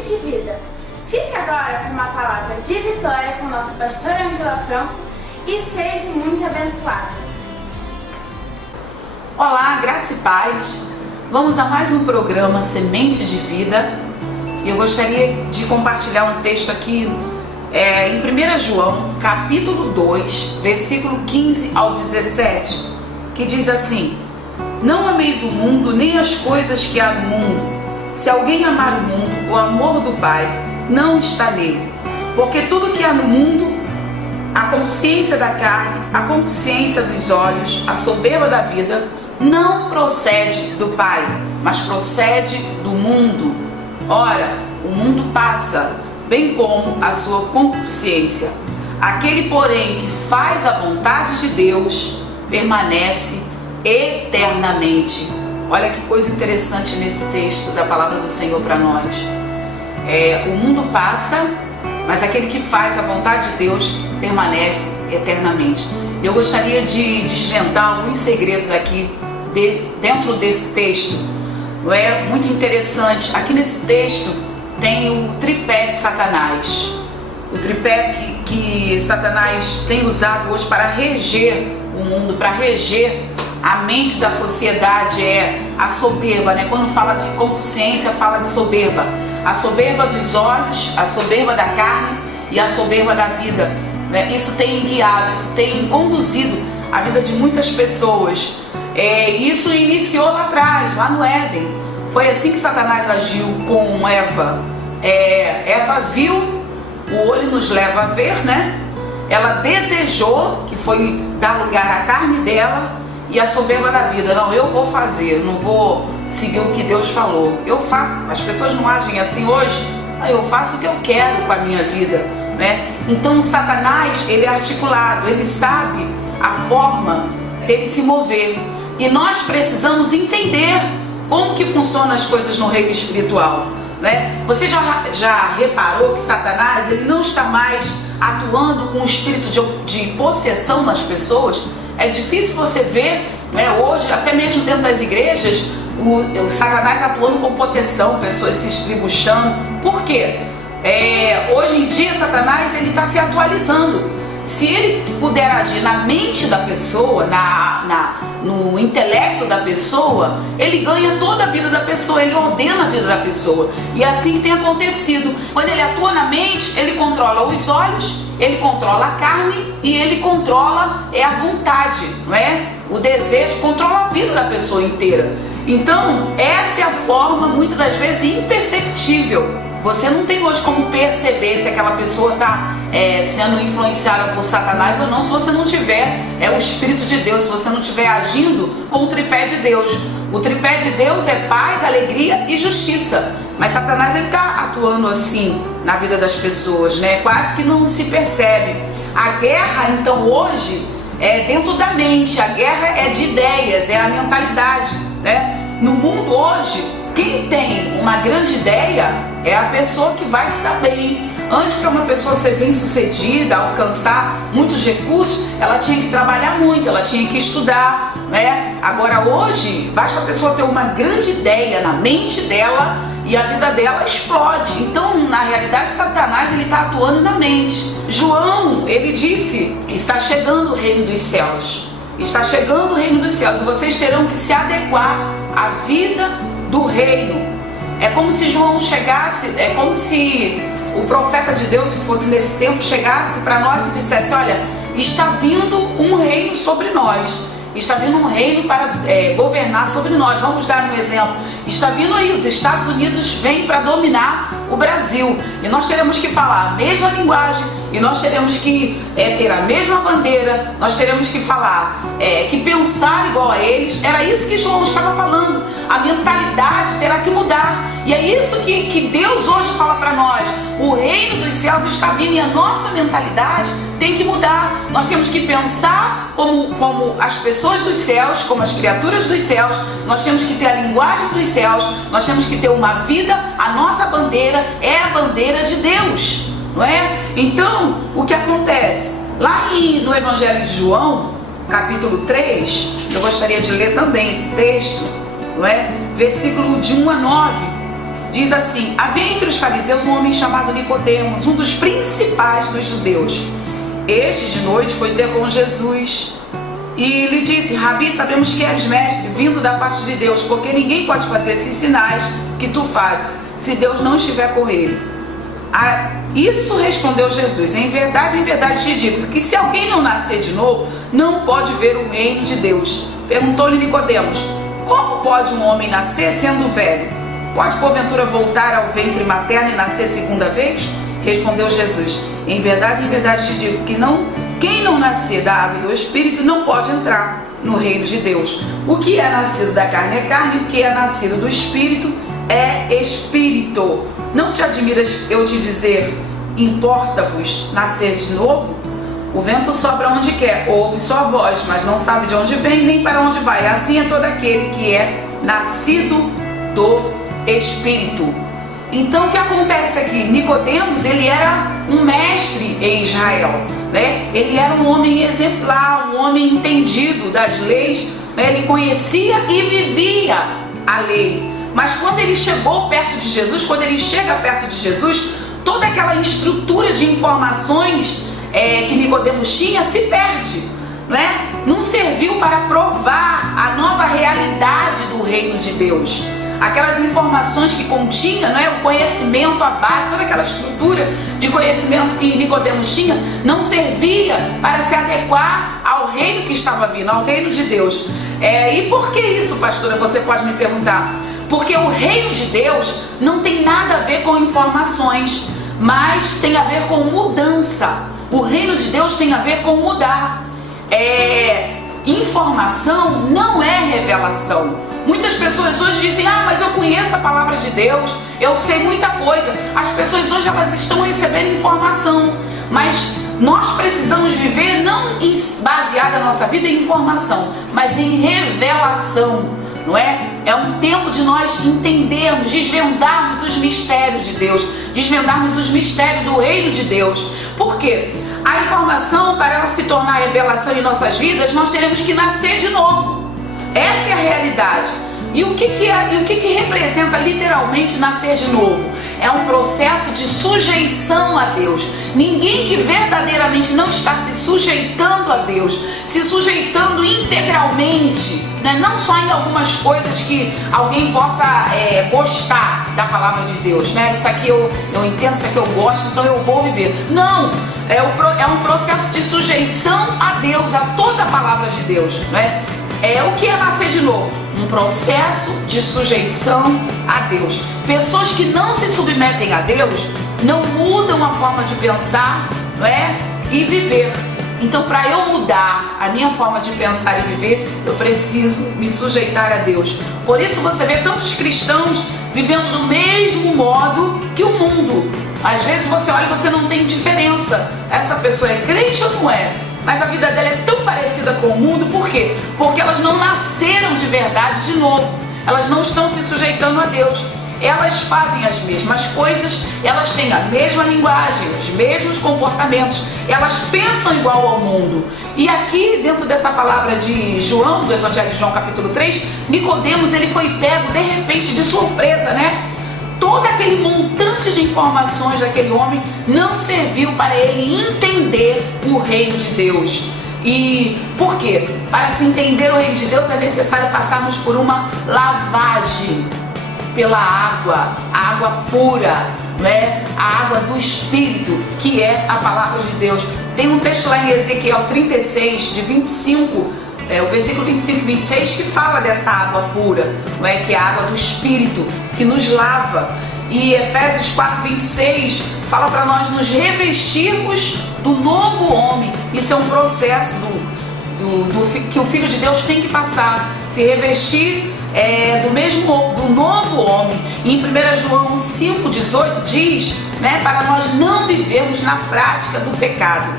Semente de Vida. Fique agora com uma palavra de vitória com nossa pastora Angela Franco e seja muito abençoado. Olá, graça e paz. Vamos a mais um programa Semente de Vida. Eu gostaria de compartilhar um texto aqui em 1 João, capítulo 2, versículo 15 ao 17, que diz assim: Não ameis o mundo, nem as coisas que há no mundo. Se alguém amar o mundo, o amor do Pai não está nele. Porque tudo que há no mundo, a consciência da carne, a concupiscência dos olhos, a soberba da vida, não procede do Pai, mas procede do mundo. Ora, o mundo passa, bem como a sua concupiscência. Aquele, porém, que faz a vontade de Deus, permanece eternamente. Olha que coisa interessante nesse texto da palavra do Senhor para nós. O mundo passa, mas aquele que faz a vontade de Deus permanece eternamente. Eu gostaria de desvendar alguns segredos aqui dentro desse texto. Não é muito interessante? Aqui nesse texto tem o tripé de Satanás. O tripé que Satanás tem usado hoje para reger o mundo, para reger a mente da sociedade, é a soberba, né? Quando fala de concupiscência, fala de soberba. A soberba dos olhos, a soberba da carne e a soberba da vida. Isso tem guiado, isso tem conduzido a vida de muitas pessoas. Isso iniciou lá atrás, lá no Éden. Foi assim que Satanás agiu com Eva. Eva viu, o olho nos leva a ver, né? Ela desejou, que foi dar lugar à carne dela, e a soberba da vida. Não, eu vou fazer, não vou seguir o que Deus falou. Eu faço. As pessoas não agem assim hoje. Eu faço o que eu quero com a minha vida, né? Então Satanás, ele é articulado, ele sabe a forma dele se mover. E nós precisamos entender como que funcionam as coisas no reino espiritual, né? Você já reparou que Satanás, ele não está mais atuando com um espírito de possessão nas pessoas? É difícil você ver, né, hoje, até mesmo dentro das igrejas, o Satanás atuando com possessão, pessoas se estribuchando. Por quê? Hoje em dia, Satanás está se atualizando. Se ele puder agir na mente da pessoa, no intelecto da pessoa, ele ganha toda a vida da pessoa, ele ordena a vida da pessoa. E assim tem acontecido. Quando ele atua na mente, ele controla os olhos, ele controla a carne e ele controla a vontade, não é? O desejo, controla a vida da pessoa inteira. Então, essa é a forma, muitas das vezes, imperceptível. Você não tem hoje como perceber se aquela pessoa está sendo influenciada por Satanás ou não, se você não tiver o Espírito de Deus, se você não estiver agindo com o tripé de Deus. O tripé de Deus é paz, alegria e justiça. Mas Satanás está atuando assim na vida das pessoas, né? Quase que não se percebe. A guerra, então, hoje é dentro da mente. A guerra é de ideias, é a mentalidade, né? No mundo hoje, quem tem uma grande ideia é a pessoa que vai se dar bem. Antes, para uma pessoa ser bem sucedida, alcançar muitos recursos, ela tinha que trabalhar muito, ela tinha que estudar, né? Agora hoje, basta a pessoa ter uma grande ideia na mente dela e a vida dela explode. Então, na realidade, Satanás, ele está atuando na mente. João, ele disse: está chegando o reino dos céus. Está chegando o reino dos céus e vocês terão que se adequar à vida do reino. É como se João chegasse, é como se o profeta de Deus, se fosse nesse tempo, chegasse para nós e dissesse: olha, está vindo um reino sobre nós, está vindo um reino para governar sobre nós. Vamos dar um exemplo: está vindo aí, os Estados Unidos vêm para dominar o Brasil, e nós teremos que falar a mesma linguagem, e nós teremos que ter a mesma bandeira, nós teremos que falar, que pensar igual a eles. Era isso que João estava falando. A mentalidade terá que mudar, e é isso que Deus hoje fala para nós. O reino dos céus está vindo e a nossa mentalidade tem que mudar. Nós temos que pensar como as pessoas dos céus, como as criaturas dos céus. Nós temos que ter a linguagem dos céus, nós temos que ter uma vida. A nossa bandeira é a bandeira de Deus, não é? Então, o que acontece? Lá no Evangelho de João, capítulo 3, eu gostaria de ler também esse texto, não é? Versículo de 1 a 9. diz assim: havia entre os fariseus um homem chamado Nicodemos, um dos principais dos judeus. Este de noite foi ter com Jesus e lhe disse: Rabi, sabemos que és mestre, vindo da parte de Deus, porque ninguém pode fazer esses sinais que tu fazes, se Deus não estiver com ele. Isso respondeu Jesus: em verdade te digo, que se alguém não nascer de novo, não pode ver o reino de Deus. Perguntou-lhe Nicodemos: como pode um homem nascer sendo velho? Pode porventura voltar ao ventre materno e nascer segunda vez? Respondeu Jesus: em verdade te digo, que quem não nascer da água e do Espírito não pode entrar no reino de Deus. O que é nascido da carne é carne, o que é nascido do Espírito é Espírito. Não te admiras eu te dizer: importa-vos nascer de novo? O vento sopra onde quer, ouve sua voz, mas não sabe de onde vem nem para onde vai. Assim é todo aquele que é nascido do Espírito. Então o que acontece aqui? Nicodemos, ele era um mestre em Israel, né? Ele era um homem exemplar, um homem entendido das leis, né? Ele conhecia e vivia a lei. Mas quando ele chegou perto de Jesus, quando ele chega perto de Jesus, toda aquela estrutura de informações que Nicodemos tinha se perde, né? Não serviu para provar a nova realidade do reino de Deus. Aquelas informações que continha, né, o conhecimento, a base, toda aquela estrutura de conhecimento que Nicodemos tinha, não servia para se adequar ao reino que estava vindo, ao reino de Deus. E por que isso, pastora? Você pode me perguntar. Porque o reino de Deus não tem nada a ver com informações, mas tem a ver com mudança. O reino de Deus tem a ver com mudar. Informação não é revelação. Muitas pessoas hoje dizem: mas eu conheço a palavra de Deus, eu sei muita coisa. As pessoas hoje, elas estão recebendo informação, mas nós precisamos viver não baseada a nossa vida em informação, mas em revelação, não é? É um tempo de nós entendermos, desvendarmos os mistérios de Deus, desvendarmos os mistérios do reino de Deus. Por quê? A informação, para ela se tornar revelação em nossas vidas, nós teremos que nascer de novo. Essa é a realidade. E o que representa literalmente nascer de novo? É um processo de sujeição a Deus. Ninguém que verdadeiramente não está se sujeitando a Deus, se sujeitando integralmente, né? Não só em algumas coisas que alguém possa gostar da palavra de Deus, né? Isso aqui eu entendo, isso aqui eu gosto, então eu vou viver. Não! É um processo de sujeição a Deus, a toda a palavra de Deus, né? O que é nascer de novo? Um processo de sujeição a Deus. Pessoas que não se submetem a Deus não mudam a forma de pensar, não é? E viver. Então, para eu mudar a minha forma de pensar e viver, eu preciso me sujeitar a Deus. Por isso você vê tantos cristãos vivendo do mesmo modo que o mundo. Às vezes você olha e você não tem diferença. Essa pessoa é crente ou não é? Mas a vida dela é tão parecida com o mundo. Por quê? Porque elas não nasceram de verdade de novo. Elas não estão se sujeitando a Deus. Elas fazem as mesmas coisas, elas têm a mesma linguagem, os mesmos comportamentos, elas pensam igual ao mundo. E aqui, dentro dessa palavra de João, do Evangelho de João, capítulo 3, Nicodemos, ele foi pego de repente, de surpresa, né? Todo aquele montante de informações daquele homem não serviu para ele entender o reino de Deus. E por quê? Para se entender o reino de Deus é necessário passarmos por uma lavagem pela água, a água pura, né? A água do Espírito, que é a palavra de Deus. Tem um texto lá em Ezequiel 36, de 25, o versículo 25 e 26, que fala dessa água pura, não é? Que é a água do Espírito, que nos lava. E Efésios 4, 26 fala para nós nos revestirmos do novo homem. Isso é um processo que o Filho de Deus tem que passar, se revestir do novo homem. E em 1 João 5,18 diz, né, para nós não vivermos na prática do pecado.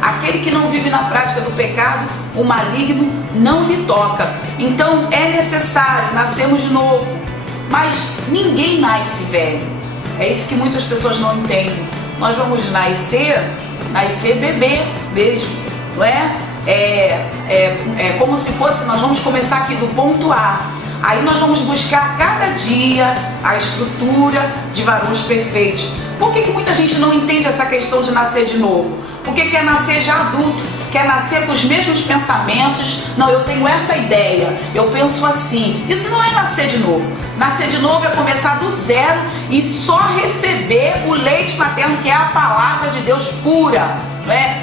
Aquele que não vive na prática do pecado, o maligno não lhe toca. Então é necessário nascermos de novo. Mas ninguém nasce velho. É isso que muitas pessoas não entendem. Nós vamos nascer bebê mesmo, não é? É como se fosse, nós vamos começar aqui do ponto A. Aí nós vamos buscar cada dia a estrutura de varões perfeitos. Por que muita gente não entende essa questão de nascer de novo? Porque quer nascer já adulto, quer nascer com os mesmos pensamentos. Não, eu tenho essa ideia, eu penso assim. Isso não é nascer de novo. Nascer de novo é começar do zero e só receber o leite materno, que é a palavra de Deus pura,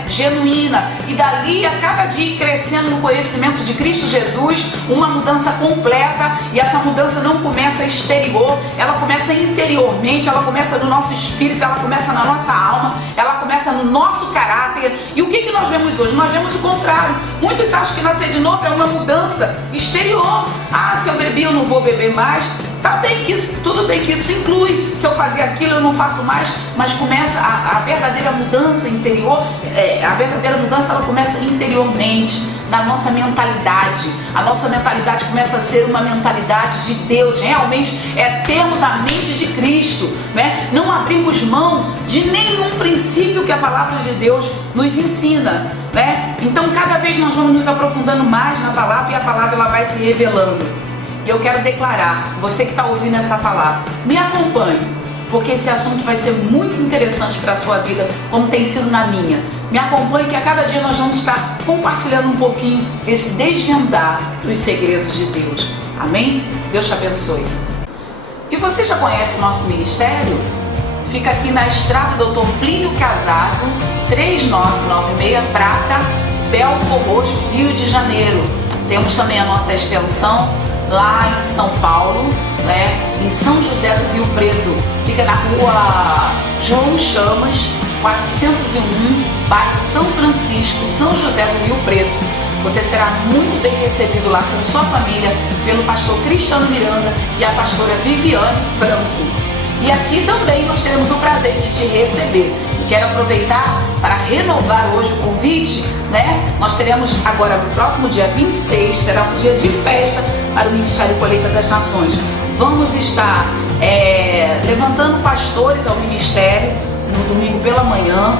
genuína, e dali a cada dia crescendo no conhecimento de Cristo Jesus, uma mudança completa. E essa mudança não começa exterior, ela começa interiormente, ela começa no nosso espírito, ela começa na nossa alma, ela começa no nosso caráter. E o que nós vemos hoje? Nós vemos o contrário. Muitos acham que nascer de novo é uma mudança exterior. Ah, se eu bebi, eu não vou beber mais. Tá bem que isso, tudo bem que isso inclui. Se eu fazia aquilo, eu não faço mais. Mas começa a verdadeira mudança interior. A verdadeira mudança, ela começa interiormente, na nossa mentalidade. A nossa mentalidade começa a ser uma mentalidade de Deus. Realmente é termos a mente de Cristo, Não abrimos mão de nenhum princípio que a palavra de Deus nos ensina, Então cada vez nós vamos nos aprofundando mais na palavra, e a palavra ela vai se revelando. E eu quero declarar, você que está ouvindo essa palavra, me acompanhe, porque esse assunto vai ser muito interessante para a sua vida, como tem sido na minha. Me acompanhe, que a cada dia nós vamos estar compartilhando um pouquinho esse desvendar dos segredos de Deus. Amém? Deus te abençoe. E você já conhece o nosso ministério? Fica aqui na estrada Dr. Plínio Casado, 3996 Prata, Belfor Roxo, Rio de Janeiro. Temos também a nossa extensão lá em São Paulo, em São José do Rio Preto. Fica na rua João Chamas, 401, bairro São Francisco, São José do Rio Preto. Você será muito bem recebido lá com sua família, pelo pastor Cristiano Miranda e a pastora Viviane Franco. E aqui também nós teremos o prazer de te receber. E quero aproveitar para renovar hoje o convite, Nós teremos agora, no próximo dia 26, será um dia de festa para o Ministério Colheita das Nações. Vamos estar levantando pastores ao ministério no domingo pela manhã,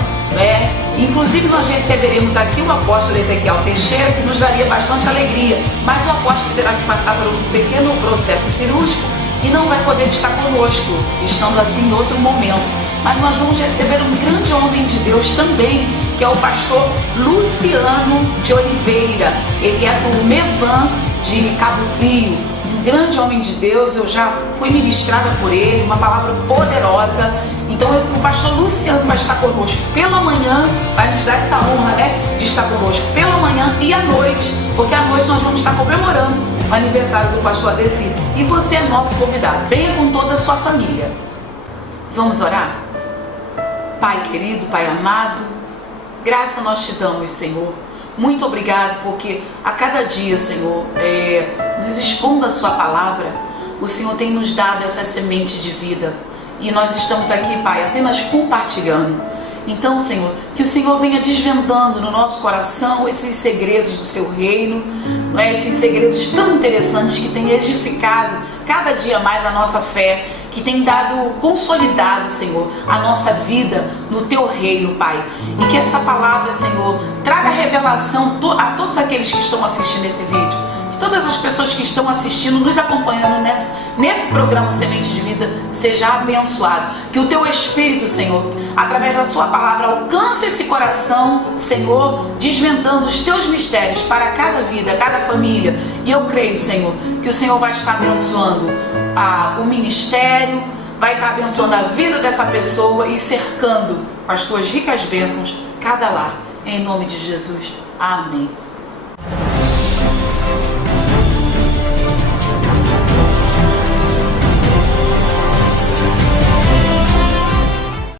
Inclusive nós receberemos aqui o apóstolo Ezequiel Teixeira, que nos daria bastante alegria, mas o apóstolo terá que passar por um pequeno processo cirúrgico e não vai poder estar conosco, estando assim em outro momento. Mas nós vamos receber um grande homem de Deus também, que é o pastor Luciano de Oliveira. Ele é do Mevan de Cabo Frio, um grande homem de Deus. Eu já fui ministrada por ele, uma palavra poderosa. Então o pastor Luciano vai estar conosco pela manhã, vai nos dar essa honra, de estar conosco pela manhã e à noite, porque à noite nós vamos estar comemorando o aniversário do pastor Adeci. E você é nosso convidado, venha com toda a sua família. Vamos orar? Pai querido, Pai amado, graça nós te damos, Senhor. Muito obrigado, porque a cada dia, Senhor, nos expondo a sua palavra, o Senhor tem nos dado essa semente de vida. E nós estamos aqui, Pai, apenas compartilhando. Então, Senhor, que o Senhor venha desvendando no nosso coração esses segredos do seu reino, esses segredos tão interessantes que têm edificado cada dia mais a nossa fé, que tem consolidado, Senhor, a nossa vida no Teu reino, Pai. E que essa palavra, Senhor, traga revelação a todos aqueles que estão assistindo esse vídeo. Que todas as pessoas que estão assistindo, nos acompanhando nesse programa Semente de Vida, seja abençoado. Que o Teu Espírito, Senhor, através da Sua palavra, alcance esse coração, Senhor, desvendando os Teus mistérios para cada vida, cada família. E eu creio, Senhor, que o Senhor vai estar abençoando o ministério, vai estar abençoando a vida dessa pessoa e cercando com as Tuas ricas bênçãos cada lar. Em nome de Jesus. Amém.